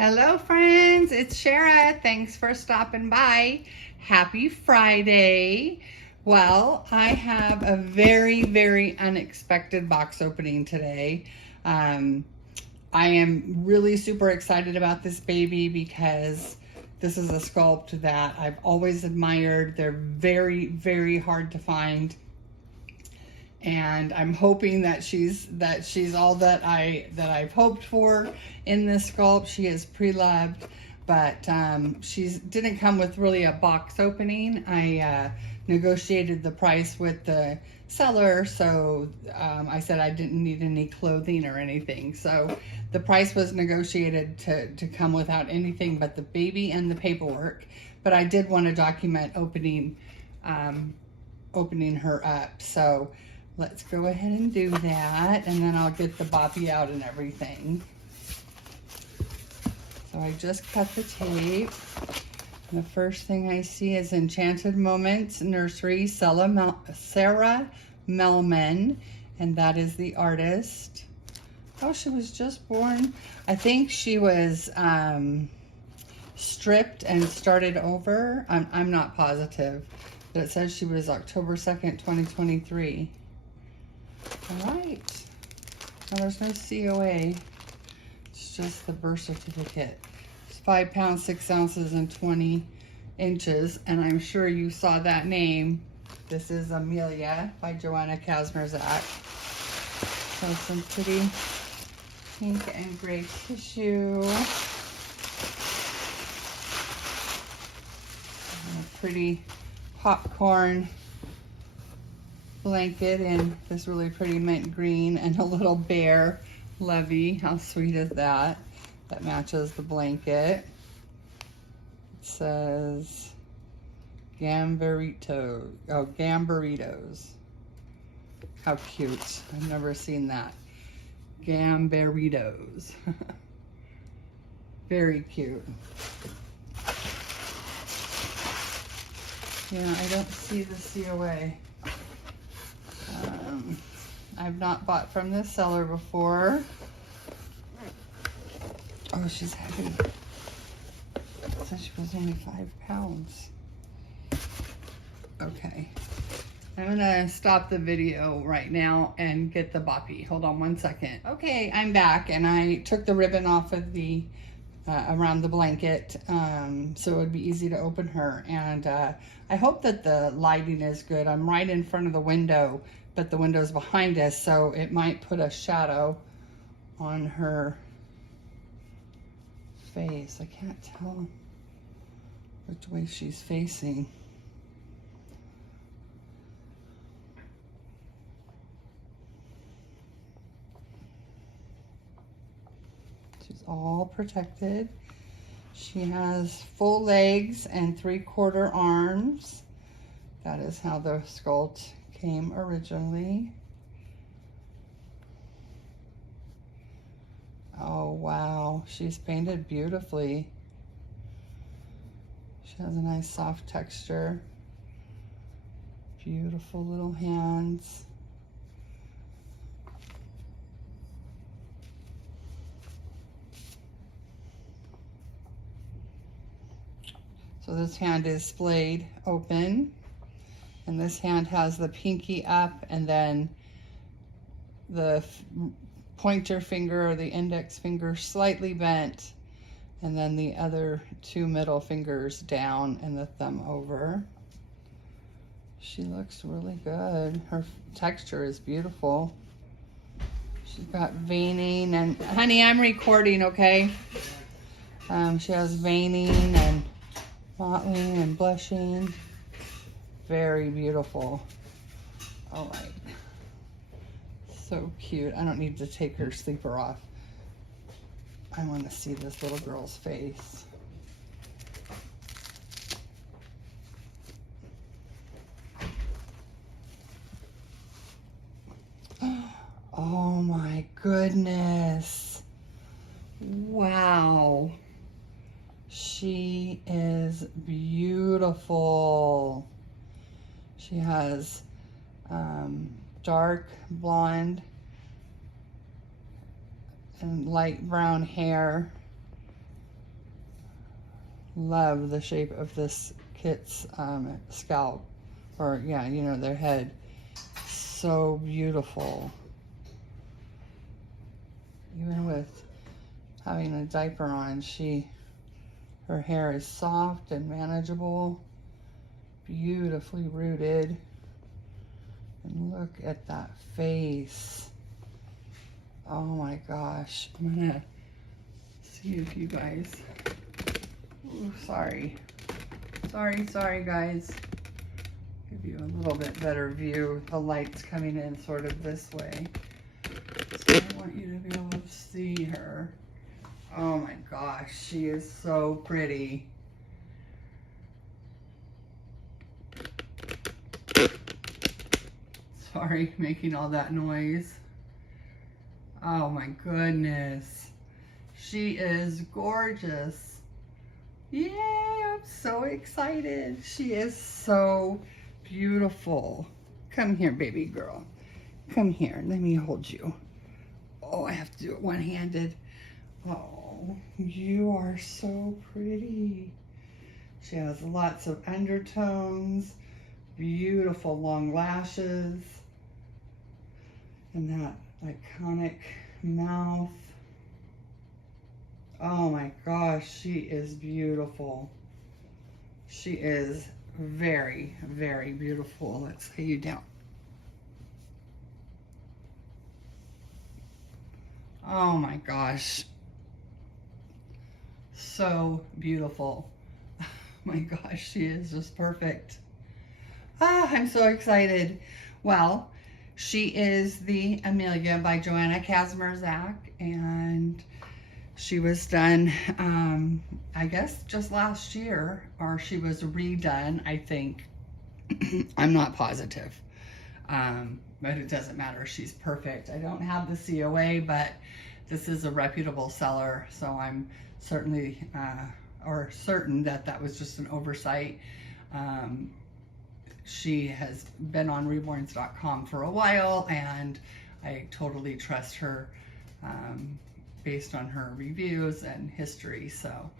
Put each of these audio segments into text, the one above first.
Hello friends, it's Shara. Thanks for stopping by. Happy Friday. Well, I have a very unexpected box opening today. I am really super excited about this baby because this is a sculpt that I've always admired. They're very hard to find. And I'm hoping that she's all that I've hoped for in this sculpt. She is pre-loved, but she didn't come with really a box opening. I negotiated the price with the seller, so I said I didn't need any clothing or anything. So the price was negotiated to come without anything but the baby and the paperwork. But I did want to document opening her up. So let's go ahead and do that, and then I'll get the boppy out and everything. So I just cut the tape. The first thing I see is Enchanted Moments Nursery, Sarah Melman, and that is the artist. Oh, she was just born. I think she was stripped and started over. I'm not positive, but it says she was October 2nd, 2023. All right. Now there's no COA. It's just the birth certificate. It's 5 pounds, 6 ounces, and 20 inches. And I'm sure you saw that name. This is Amelia by Joanna Kasmerzak. So some pretty pink and gray tissue. And a pretty popcorn blanket in this really pretty mint green, and a little bear levy. How sweet is that? That matches the blanket. It says Gambaritos. Oh, Gambaritos. How cute. I've never seen that. Gambaritos. Very cute. Yeah, I don't see the COA. I've not bought from this seller before. Oh, she's heavy. It said she was only 5 pounds. Okay. I'm gonna stop the video right now and get the boppy. Hold on one second. Okay, I'm back, and I took the ribbon off of the around the blanket, so it would be easy to open her. And I hope that the lighting is good. I'm right in front of the window, but the window's behind us, so it might put a shadow on her face. I can't tell which way she's facing. She's all protected. She has full legs and 3/4 arms. That is how the sculpt came originally. Oh wow, she's painted beautifully. She has a nice soft texture. Beautiful little hands. So this hand is splayed open, and this hand has the pinky up, and then the pointer finger or the index finger slightly bent, and then the other 2 middle fingers down and the thumb over. She looks really good. Her texture is beautiful. She's got veining, and honey, I'm recording, okay? She has veining and mottling and blushing. Very beautiful. All right. So cute. I don't need to take her sleeper off. I want to see this little girl's face. Oh my goodness. Wow. She is beautiful. She has dark blonde and light brown hair. Love the shape of this kit's scalp, or yeah, you know, their head. So beautiful. Even with having a diaper on, her hair is soft and manageable, beautifully rooted. And look at that face. Oh my gosh. I'm gonna see if you guys, ooh, sorry guys. Give you a little bit better view. The light's coming in sort of this way. So I want you to be able to see her. Oh my gosh, she is so pretty. Sorry, making all that noise. Oh my goodness. She is gorgeous. Yay, I'm so excited. She is so beautiful. Come here, baby girl. Come here, let me hold you. Oh, I have to do it one-handed. Oh, you are so pretty. She has lots of undertones, beautiful long lashes, and that iconic mouth. Oh my gosh, she is beautiful. She is very, very beautiful. Let's lay you down. Oh my gosh. So beautiful. Oh my gosh, she is just perfect. Ah, I'm so excited. Well, she is the Amelia by Joanna Kazmierzak, and she was done, I guess just last year, or she was redone, I think. I'm not positive, but it doesn't matter. She's perfect. I don't have the COA, but this is a reputable seller, so I'm certainly, certain that that was just an oversight. She has been on reborns.com for a while, and I totally trust her based on her reviews and history, so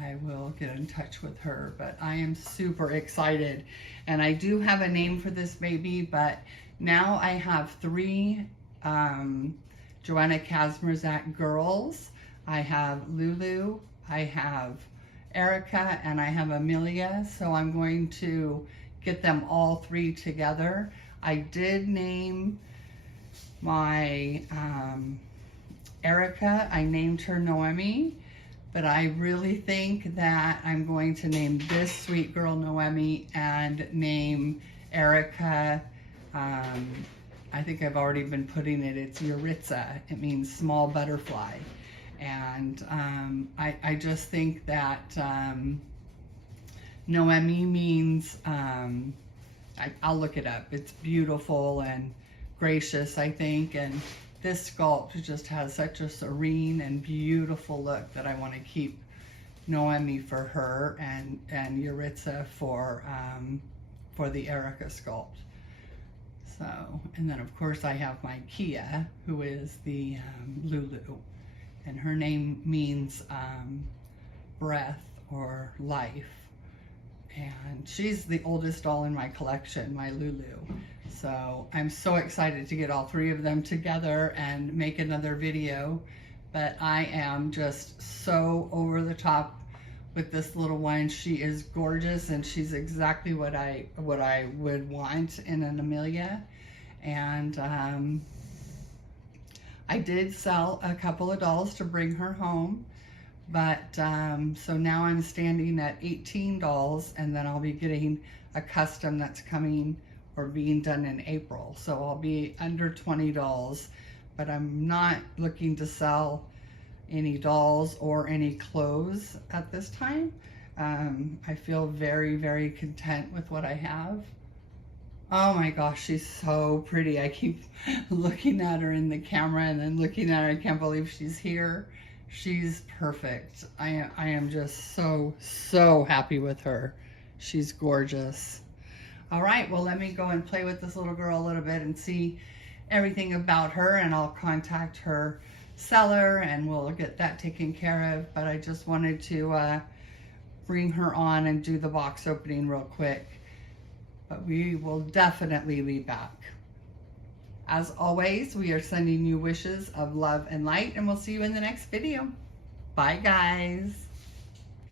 I will get in touch with her. But I am super excited, and I do have a name for this baby, but now I have 3 Joanna Kazmierzak girls. I have Lulu, I have Erica, and I have Amelia, so I'm going to get them all 3 together. I did name my Erica, I named her Noemi, but I really think that I'm going to name this sweet girl Noemi and name Erica, I think I've already been putting it, it's Yuritsa. It means small butterfly. And I just think that Noemi means, I'll look it up. It's beautiful and gracious, I think. And this sculpt just has such a serene and beautiful look that I want to keep Noemi for her and Yuritsa for the Erica sculpt. So, and then of course I have my Kia, who is the Lulu, and her name means breath or life. And she's the oldest doll in my collection, my Lulu. So I'm so excited to get all 3 of them together and make another video. But I am just so over the top with this little one. She is gorgeous, and she's exactly what I would want in an Amelia. And I did sell a couple of dolls to bring her home. But so now I'm standing at 18 dolls, and then I'll be getting a custom that's coming or being done in April. So I'll be under 20 dolls, but I'm not looking to sell any dolls or any clothes at this time. I feel very, very content with what I have. Oh my gosh, she's so pretty. I keep looking at her in the camera and then looking at her. I can't believe she's here. She's perfect. I am just so happy with her. She's gorgeous. All right, well, let me go and play with this little girl a little bit and see everything about her, and I'll contact her seller and we'll get that taken care of. But I just wanted to bring her on and do the box opening real quick. But we will definitely be back. As always, we are sending you wishes of love and light, and we'll see you in the next video. Bye, guys.